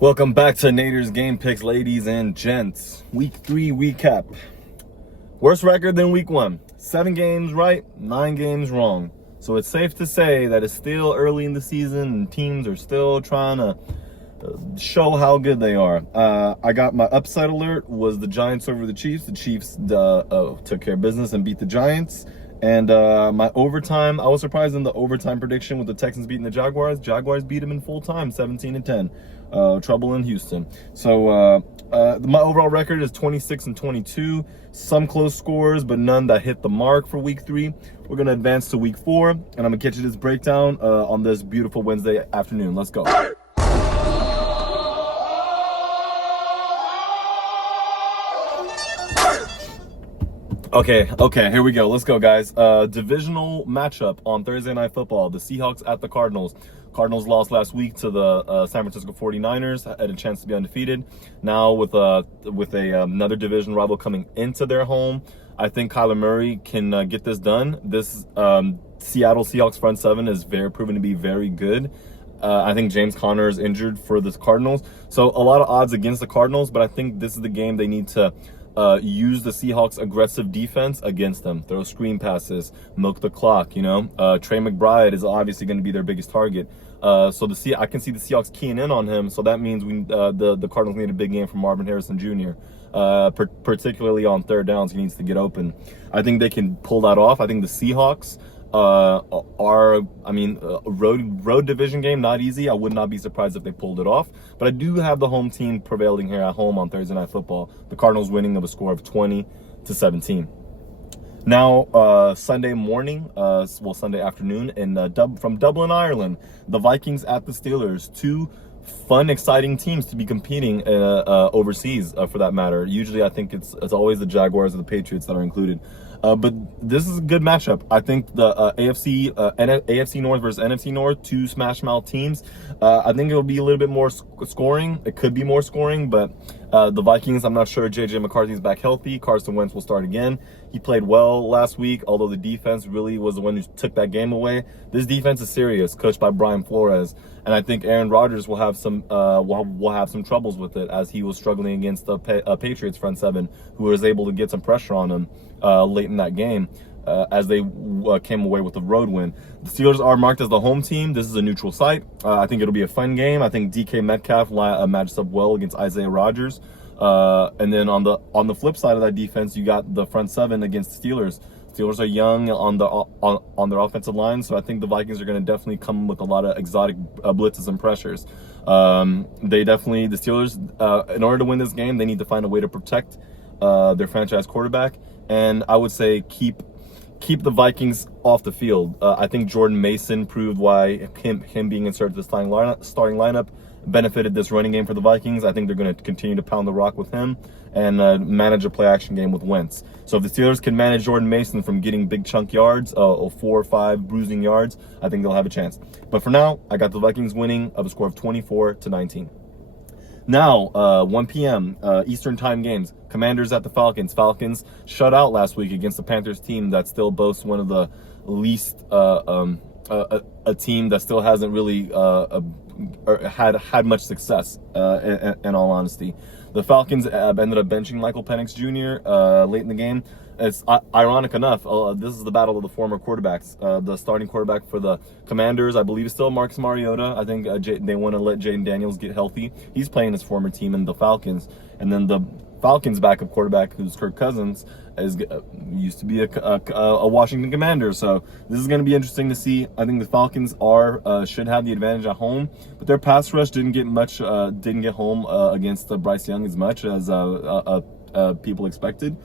Welcome back to Nader's Game Picks, ladies and gents. Week 3 recap. Worst record than week 1. 7 games right, 9 games wrong. So it's safe to say that it's still early in the season and teams are still trying to show how good they are. I got my upside alert was the Giants over the Chiefs. The Chiefs took care of business and beat the Giants. And my overtime, I was surprised in the overtime prediction with the Texans beating the Jaguars. Jaguars beat them in full time, 17-10. Trouble in Houston. So my overall record is 26-22. Some close scores, but none that hit the mark for week 3. We're going to advance to week 4, and I'm going to get you this breakdown on this beautiful Wednesday afternoon. Let's go. Okay, here we go. Let's go, guys. Divisional matchup on Thursday Night Football. The Seahawks at the Cardinals. Cardinals lost last week to the San Francisco 49ers, had a chance to be undefeated. Now with another division rival coming into their home, I think Kyler Murray can get this done. This Seattle Seahawks front seven is proven to be very good. I think James Conner is injured for the Cardinals. So a lot of odds against the Cardinals, but I think this is the game they need to use the Seahawks' aggressive defense against them. Throw screen passes, milk the clock, Trey McBride is obviously going to be their biggest target. So I can see the Seahawks keying in on him. So that means the Cardinals need a big game from Marvin Harrison Jr., particularly on third downs. He needs to get open. I think they can pull that off. I think the Seahawks road division game, not easy. I would not be surprised if they pulled it off, but I do have the home team prevailing here at home on Thursday Night Football. The Cardinals winning of a score of 20-17. Now, Sunday morning, Sunday afternoon, from Dublin, Ireland, the Vikings at the Steelers. Two fun, exciting teams to be competing overseas, for that matter. Usually, I think it's always the Jaguars or the Patriots that are included. But this is a good matchup. I think the AFC North versus NFC North, two smash mouth teams. I think it'll be a little bit more scoring. It could be more scoring, but the Vikings, I'm not sure JJ McCarthy's back healthy. Carson Wentz will start again. He played well last week, although the defense really was the one who took that game away. This defense is serious, coached by Brian Flores, and I think Aaron Rodgers will have some troubles with it, as he was struggling against the Patriots front seven, who was able to get some pressure on him late in that game, as they came away with a road win. The Steelers are marked as the home team. This is a neutral site. I think it'll be a fun game. I think DK Metcalf matches up well against Isaiah Rodgers. And then on the flip side of that defense, you got the front seven against the Steelers. Steelers are young on their offensive line, so I think the Vikings are going to definitely come with a lot of exotic blitzes and pressures. The Steelers, in order to win this game, they need to find a way to protect their franchise quarterback, and I would say keep the Vikings off the field. I think Jordan Mason proved why him being inserted to the starting lineup benefited this running game for the Vikings. I think they're going to continue to pound the rock with him and manage a play-action game with Wentz. So if the Steelers can manage Jordan Mason from getting big chunk yards, 4 or 5 bruising yards, I think they'll have a chance. But for now, I got the Vikings winning of a score of 24-19. Now, 1 p.m. Eastern time games. Commanders at the Falcons. Falcons shut out last week against the Panthers team that still boasts one of the least a team that still hasn't really had much success, in all honesty. The Falcons ended up benching Michael Penix Jr. Late in the game. It's ironic enough, this is the battle of the former quarterbacks. The starting quarterback for the Commanders, I believe, is still Marcus Mariota. I think they want to let Jaden Daniels get healthy. He's playing his former team in the Falcons. And then the Falcons' backup quarterback, who's Kirk Cousins, used to be a Washington Commander. So this is going to be interesting to see. I think the Falcons should have the advantage at home, but their pass rush didn't get home against Bryce Young as much as people expected.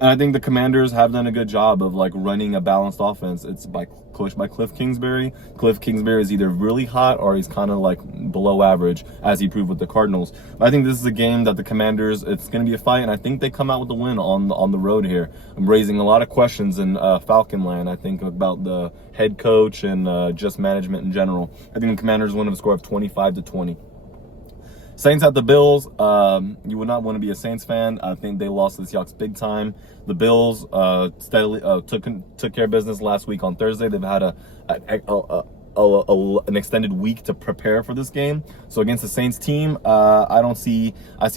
And I think the Commanders have done a good job of running a balanced offense. It's coached by Cliff Kingsbury. Cliff Kingsbury is either really hot or he's kind of below average, as he proved with the Cardinals. But I think this is a game that the Commanders, it's going to be a fight, and I think they come out with the win on the road here. I'm raising a lot of questions in Falcon land, I think, about the head coach and just management in general. I think the Commanders win with a score of 25-20. Saints at the Bills. You would not want to be a Saints fan. I think they lost to the Seahawks big time. The Bills steadily took care of business last week on Thursday. They've had an extended week to prepare for this game. So against the Saints team, I see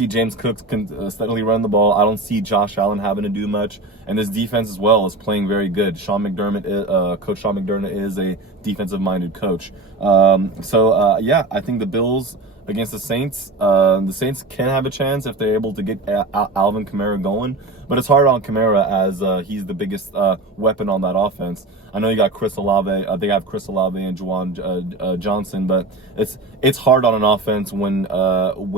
James Cook steadily run the ball. I don't see Josh Allen having to do much, and this defense as well is playing very good. Coach Sean McDermott is a defensive-minded coach. Yeah, I think the Bills against the Saints can have a chance if they're able to get Alvin Kamara going. But it's hard on Kamara as he's the biggest weapon on that offense. I know you got Chris Olave. They have Chris Olave and Juwan Johnson, but it's hard on an offense when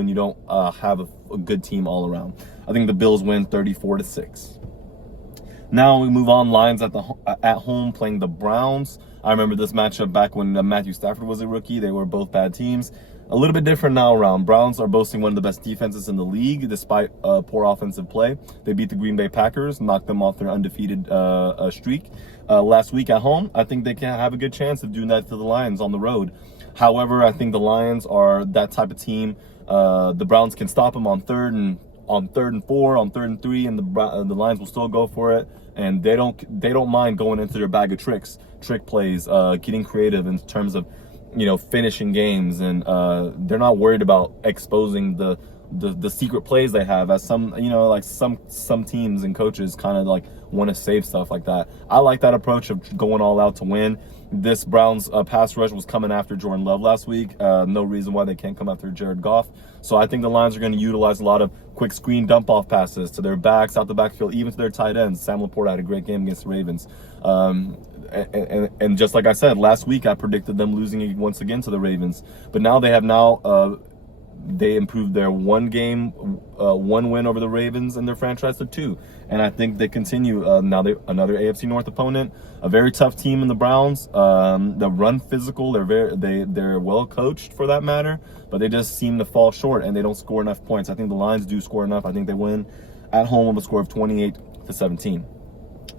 you don't have a good team all around. I think the Bills win 34-6. Now we move on. Lions at home playing the Browns. I remember this matchup back when Matthew Stafford was a rookie. They were both bad teams. A little bit different now around. Browns are boasting one of the best defenses in the league despite poor offensive play. They beat the Green Bay Packers, knocked them off their undefeated streak last week at home. I think they can have a good chance of doing that to the Lions on the road. However, I think the Lions are that type of team. The Browns can stop them on third and 4, on 3rd and 3, and the Lions will still go for it. And they don't mind going into their bag of trick plays, getting creative in terms of finishing games, and they're not worried about exposing the secret plays they have, as some teams and coaches kind of like want to save stuff like that. I like that approach of going all out to win. This Browns pass rush was coming after Jordan Love last week. No reason why they can't come after Jared Goff. So I think the Lions are going to utilize a lot of quick screen dump off passes to their backs, out the backfield, even to their tight ends. Sam Laporta had a great game against the Ravens. And just like I said, last week I predicted them losing once again to the Ravens. But now they improved their one win over the Ravens in their franchise to 2. And I think they continue. Now another AFC North opponent, a very tough team in the Browns. The run physical, they're well coached for that matter, but they just seem to fall short and they don't score enough points. I think the Lions do score enough. I think they win at home with a score of 28-17.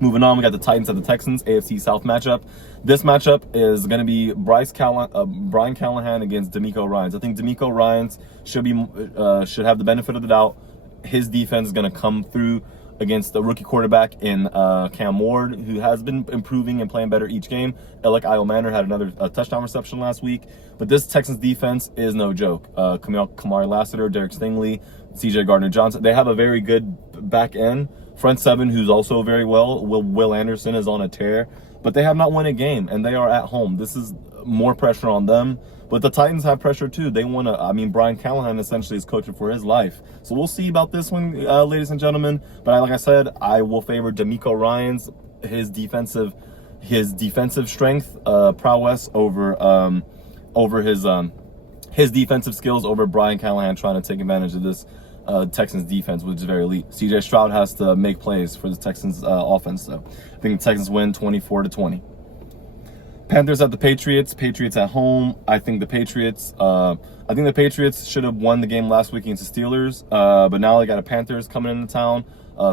Moving on, we got the Titans at the Texans, AFC South matchup. This matchup is going to be Brian Callahan against DeMeco Ryans. I think DeMeco Ryans should have the benefit of the doubt. His defense is going to come through against the rookie quarterback in Cam Ward, who has been improving and playing better each game. Alec Iomanner had another touchdown reception last week. But this Texans defense is no joke. Kamari Lassiter, Derek Stingley, C.J. Gardner-Johnson. They have a very good back end. Front seven, who's also very well. Will Anderson is on a tear, but they have not won a game, and they are at home. This is more pressure on them, but the Titans have pressure too. They want to. Brian Callahan essentially is coaching for his life, so we'll see about this one, ladies and gentlemen. But like I said, I will favor DeMeco Ryans, his defensive strength, prowess over his defensive skills over Brian Callahan trying to take advantage of this Texans defense, which is very elite. CJ Stroud has to make plays for the Texans offense, though. I think the Texans win 24-20. Panthers at the Patriots. Patriots at home. I think the Patriots should have won the game last week against the Steelers, but now they got a Panthers coming into town.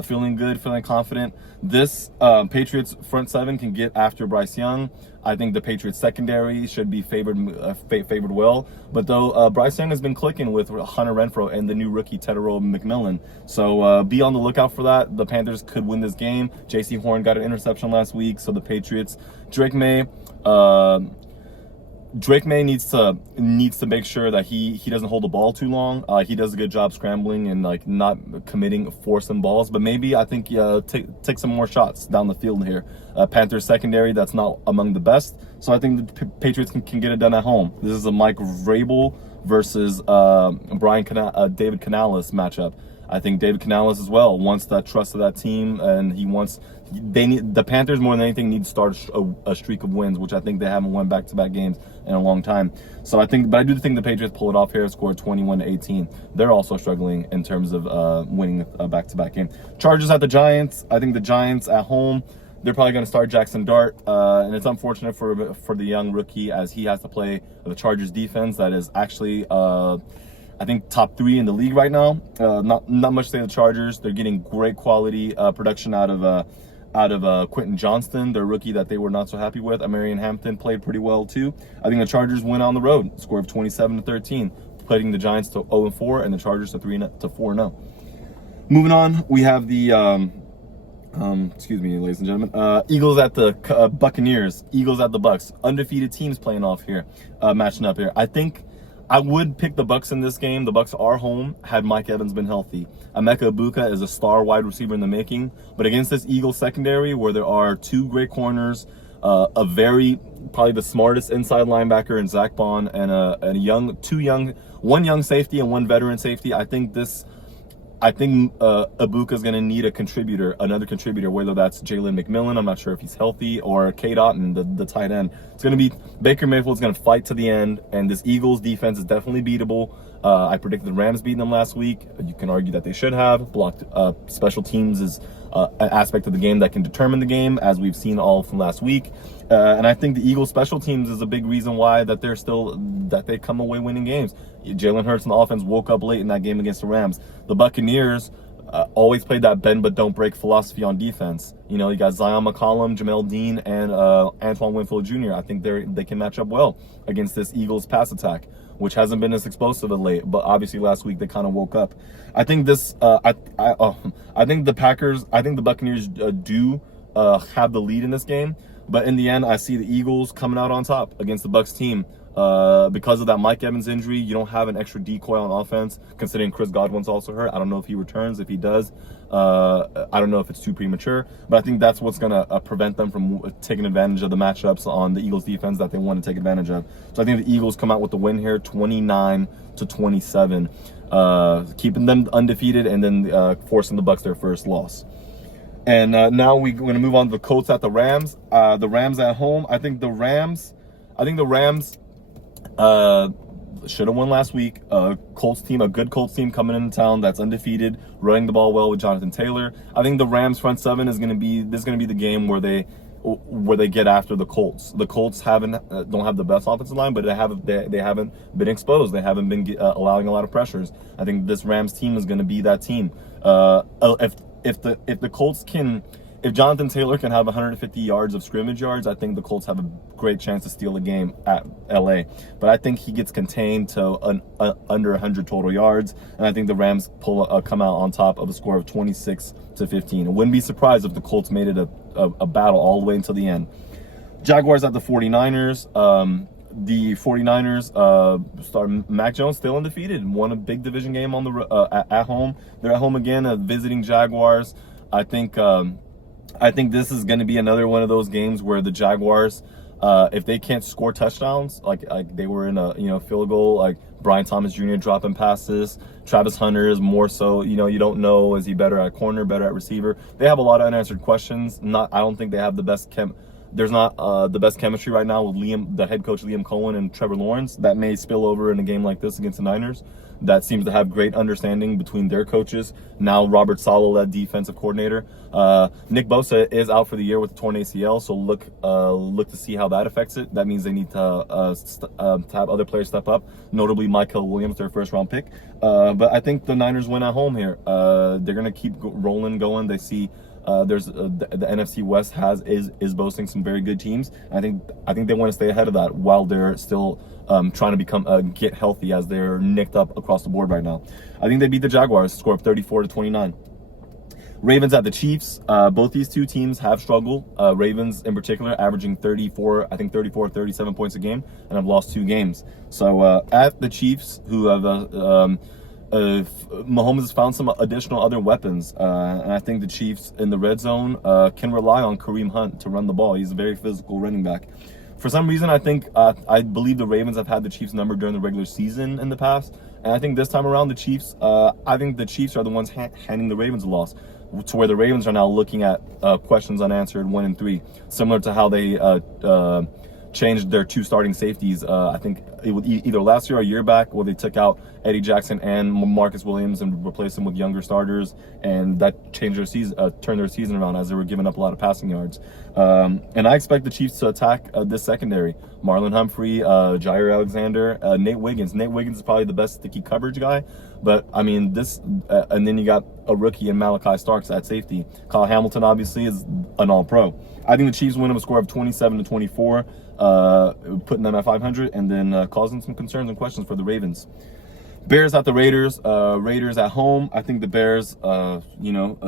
Feeling good, feeling confident. This Patriots front seven can get after Bryce Young. I think the Patriots secondary should be favored well. But though Bryce Young has been clicking with Hunter Renfrow and the new rookie Tedero McMillan. So be on the lookout for that. The Panthers could win this game. J.C. Horn got an interception last week. So the Patriots, Drake May needs to make sure that he doesn't hold the ball too long. He does a good job scrambling and not committing forcing balls. But maybe I think take some more shots down the field here. Panthers secondary, that's not among the best. So I think the Patriots can get it done at home. This is a Mike Vrabel versus David Canales matchup. I think David Canales as well wants that trust of that team, and the Panthers more than anything need to start a streak of wins, which I think they haven't won back-to-back games in a long time. So I do think the Patriots pull it off here, scored 21-18. They're also struggling in terms of winning a back-to-back game. Chargers at the Giants. I think the Giants at home, they're probably going to start Jackson Dart, and it's unfortunate for the young rookie as he has to play the Chargers defense that is actually I think top 3 in the league right now. Not much to say the Chargers. They're getting great quality production out of Quentin Johnston, their rookie that they were not so happy with. Marion Hampton played pretty well too. I think the Chargers win on the road, score of 27-13, putting the Giants to 0-4 and the Chargers to 4-0. Moving on, we have the Excuse me, ladies and gentlemen. Eagles at the Buccaneers. Eagles at the Bucks. Undefeated teams playing off here, matching up here. I think I would pick the Bucks in this game. The Bucks are home. Had Mike Evans been healthy, Emeka Egbuka is a star wide receiver in the making. But against this Eagles secondary, where there are two great corners, probably the smartest inside linebacker in Zach Bond, and one young safety and one veteran safety, I think Egbuka is going to need another contributor, whether that's Jalen McMillan, I'm not sure if he's healthy, or K-Dot and the tight end. It's going to be Baker Mayfield's going to fight to the end, and this Eagles defense is definitely beatable. I predicted the Rams beating them last week. You can argue that they should have. Blocked special teams is an aspect of the game that can determine the game, as we've seen all from last week. And I think the Eagles special teams is a big reason why that they come away winning games. Jalen Hurts and the offense woke up late in that game against the Rams. The Buccaneers always played that bend but don't break philosophy on defense. You know, you got Zion McCollum, Jamel Dean, and Antoine Winfield Jr. I think they can match up well against this Eagles pass attack, which hasn't been as explosive of late. But obviously last week they kind of woke up. I think I think the Buccaneers do have the lead in this game. But in the end, I see the Eagles coming out on top against the Bucs team. Because of that Mike Evans injury, you don't have an extra decoy on offense, considering Chris Godwin's also hurt. I don't know if he returns. If he does, I don't know if it's too premature. But I think that's what's going to prevent them from taking advantage of the matchups on the Eagles defense that they want to take advantage of. So I think the Eagles come out with the win here, 29-27, keeping them undefeated and then forcing the Bucs their first loss. And now we're going to move on to the Colts at the Rams. The Rams at home. I think the Rams should have won last week. A good Colts team coming into town that's undefeated, running the ball well with Jonathan Taylor. I think the Rams front seven is going to be the game where they get after the Colts. The Colts don't have the best offensive line, but they haven't been exposed. They haven't been allowing a lot of pressures. I think this Rams team is going to be that team. If the Colts if Jonathan Taylor can have 150 yards of scrimmage yards, I think the Colts have a great chance to steal the game at LA. But I think he gets contained to under 100 total yards, and I think the Rams come out on top of a score of 26-15. I wouldn't be surprised if the Colts made it a battle all the way until the end. Jaguars at the 49ers. The 49ers Mac Jones still undefeated and won a big division game at home. They're at home again, visiting Jaguars. I think this is going to be another one of those games where the Jaguars, if they can't score touchdowns, like they were in a field goal, like Brian Thomas Jr. dropping passes, Travis Hunter is more so, you don't know, is he better at corner, better at receiver? They have a lot of unanswered questions. I don't think they have the best There's not the best chemistry right now with the head coach Liam Cohen and Trevor Lawrence. That may spill over in a game like this against the Niners. That seems to have great understanding between their coaches. Now Robert Saleh, led defensive coordinator. Nick Bosa is out for the year with a torn ACL, so look to see how that affects it. That means they need to have other players step up, notably Michael Williams, their first-round pick. But I think the Niners win at home here. They're going to keep going. They see the NFC West is boasting some very good teams. I think they want to stay ahead of that while they're still trying to get healthy, as they're nicked up across the board right now. I think they beat the Jaguars, score of 34-29. Ravens at the Chiefs. Both these two teams have struggled. Ravens in particular averaging 37 points a game, and have lost 2 games. So at the Chiefs, who have Mahomes has found some additional other weapons, and I think the Chiefs in the red zone can rely on Kareem Hunt to run the ball. He's a very physical running back. For some reason, I believe the Ravens have had the Chiefs number during the regular season in the past, and I think this time around the Chiefs, I think the Chiefs are the ones handing the Ravens a loss, to where the Ravens are now looking at questions unanswered 1 and 3, similar to how they changed their 2 starting safeties. I think it was either last year or a year back, where they took out Eddie Jackson and Marcus Williams and replaced them with younger starters, and that changed their season, turned their season around, as they were giving up a lot of passing yards. And I expect the Chiefs to attack this secondary. Marlon Humphrey, Jair Alexander, Nate Wiggins. Nate Wiggins is probably the best sticky coverage guy, but I mean and then you got a rookie in Malachi Starks at safety. Kyle Hamilton obviously is an all-pro. I think the Chiefs win them a score of 27-24, putting them at 500, and then causing some concerns and questions for the Ravens. Bears at the Raiders. Raiders at home. I think the Bears,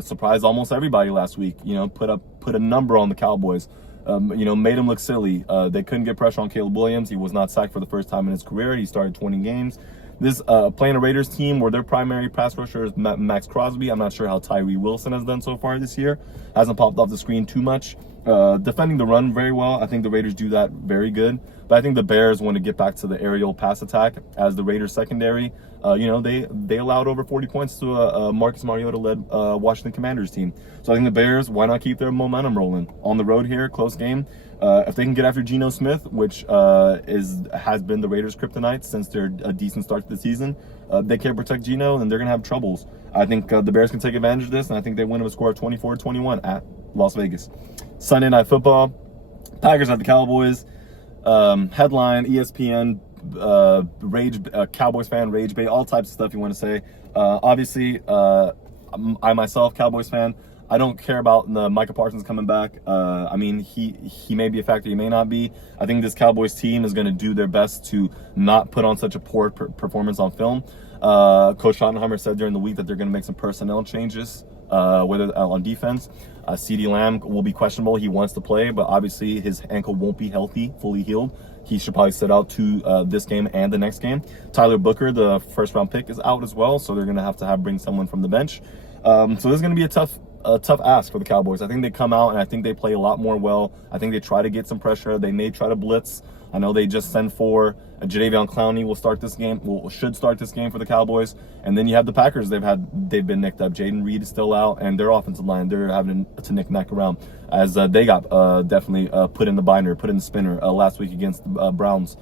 surprised almost everybody last week. Put a number on the Cowboys. Made them look silly. They couldn't get pressure on Caleb Williams. He was not sacked for the first time in his career. He started 20 games. This playing a Raiders team where their primary pass rusher is Max Crosby. I'm not sure how Tyree Wilson has done so far this year. Hasn't popped off the screen too much. Defending the run very well. I think the Raiders do that very good. But I think the Bears want to get back to the aerial pass attack as the Raiders secondary. They allowed over 40 points to a Marcus Mariota-led Washington Commanders team. So I think the Bears, why not keep their momentum rolling? On the road here, close game. If they can get after Geno Smith, which has been the Raiders' kryptonite since their decent start to the season, they can't protect Geno, and they're going to have troubles. I think the Bears can take advantage of this, and I think they win with a score of 24-21 at Las Vegas. Sunday Night Football, Packers at the Cowboys. Headline, ESPN, Cowboys fan, rage bait, all types of stuff you want to say. Obviously, I myself, Cowboys fan, I don't care about the Micah Parsons coming back. He may be a factor, he may not be. I think this Cowboys team is going to do their best to not put on such a poor performance on film. Coach Schottenheimer said during the week that they're going to make some personnel changes, whether on defense. CeeDee Lamb will be questionable. He wants to play, but obviously his ankle won't be healthy, fully healed. He should probably sit out to this game and the next game. Tyler Booker, the first-round pick, is out as well, so they're going to have bring someone from the bench. So this is going to be a tough ask for the Cowboys. I think they come out and I think they play a lot more well. I think they try to get some pressure. They may try to blitz. I know they just sent for Jadeveon Clowney should start this game for the Cowboys. And then you have the Packers. They've been nicked up. Jaden Reed is still out, and their offensive line, they're having to knick-knack around as they got definitely put in the binder, put in the spinner last week against the Browns.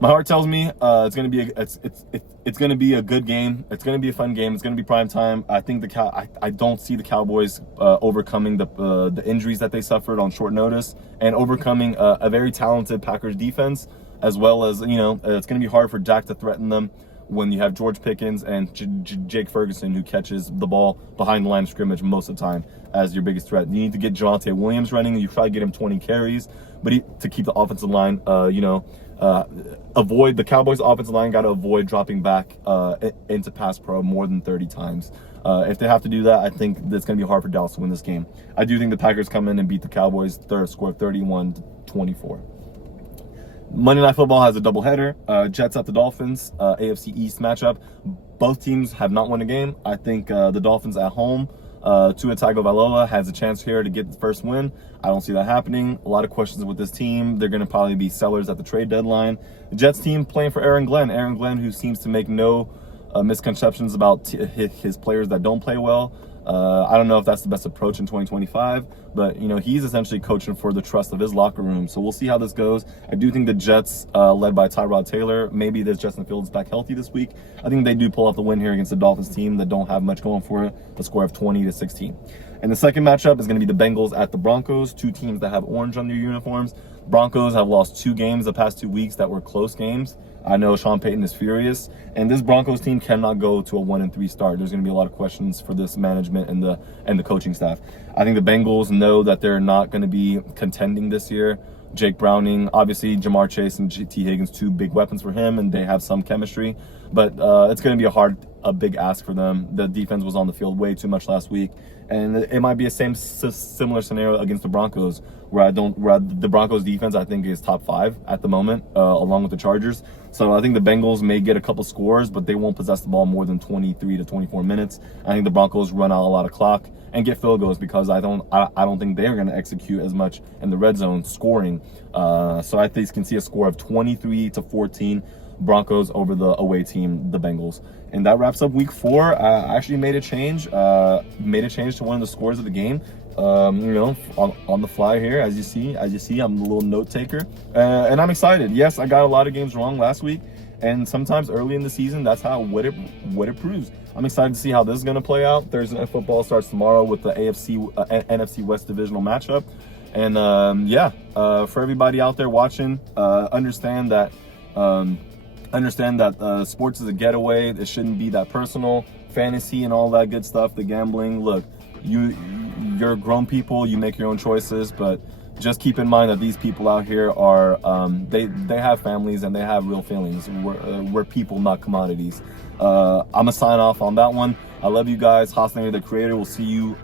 My heart tells me it's going to be a good game. It's going to be a fun game. It's going to be prime time. I think I don't see the Cowboys overcoming the injuries that they suffered on short notice and overcoming a very talented Packers defense, as well as it's going to be hard for Dak to threaten them when you have George Pickens and Jake Ferguson, who catches the ball behind the line of scrimmage most of the time, as your biggest threat. You need to get Javonte Williams running. You try to get him 20 carries, but to keep the offensive line, avoid the Cowboys' offensive line. Got to avoid dropping back into pass pro more than 30 times. If they have to do that, I think it's going to be hard for Dallas to win this game. I do think the Packers come in and beat the Cowboys. Their score 31-24. Monday Night Football has a doubleheader. Jets at the Dolphins, AFC East matchup. Both teams have not won a game. I think the Dolphins at home, Tua Tagovailoa has a chance here to get the first win. I don't see that happening. A lot of questions with this team. They're going to probably be sellers at the trade deadline. The Jets team playing for Aaron Glenn. Aaron Glenn, who seems to make no misconceptions about his players that don't play well. I don't know if that's the best approach in 2025, but he's essentially coaching for the trust of his locker room. So we'll see how this goes. I do think the Jets, led by Tyrod Taylor, maybe there's Justin Fields back healthy this week. I think they do pull off the win here against the Dolphins team that don't have much going for it. The score of 20-16. And the second matchup is going to be the Bengals at the Broncos, two teams that have orange on their uniforms. Broncos have lost 2 games the past 2 weeks that were close games. I know Sean Payton is furious, and this Broncos team cannot go to a 1-3 start. There's going to be a lot of questions for this management and the coaching staff. I think the Bengals know that they're not going to be contending this year. Jake Browning, obviously Jamar Chase and T. Higgins, 2 big weapons for him, and they have some chemistry. But it's going to be a big ask for them. The defense was on the field way too much last week, and it might be a similar scenario against the Broncos, where the Broncos defense I think is top 5 at the moment, along with the Chargers. So I think the Bengals may get a couple scores, but they won't possess the ball more than 23 to 24 minutes. I think the Broncos run out a lot of clock and get field goals because I don't think they're going to execute as much in the red zone scoring. So I think you can see a score of 23-14 Broncos over the away team, the Bengals. And that wraps up week 4. I actually made a change to one of the scores of the game. On the fly here, as you see, I'm a little note taker, and I'm excited. Yes, I got a lot of games wrong last week, and sometimes early in the season, that's what it proves. I'm excited to see how this is going to play out. Thursday Night Football starts tomorrow with the NFC West divisional matchup, and for everybody out there watching, understand that sports is a getaway. It shouldn't be that personal. Fantasy and all that good stuff, the gambling. Look, you're grown people. You make your own choices, but just keep in mind that these people out here are they have families and they have real feelings. We're people, not commodities. I'm gonna sign off on that one. I love you guys. Hasnae, the creator. We'll see you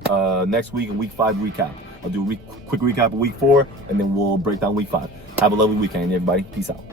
next week in week 5 recap. I'll do a quick recap of week 4, and then we'll break down week 5. Have a lovely weekend, everybody. Peace out.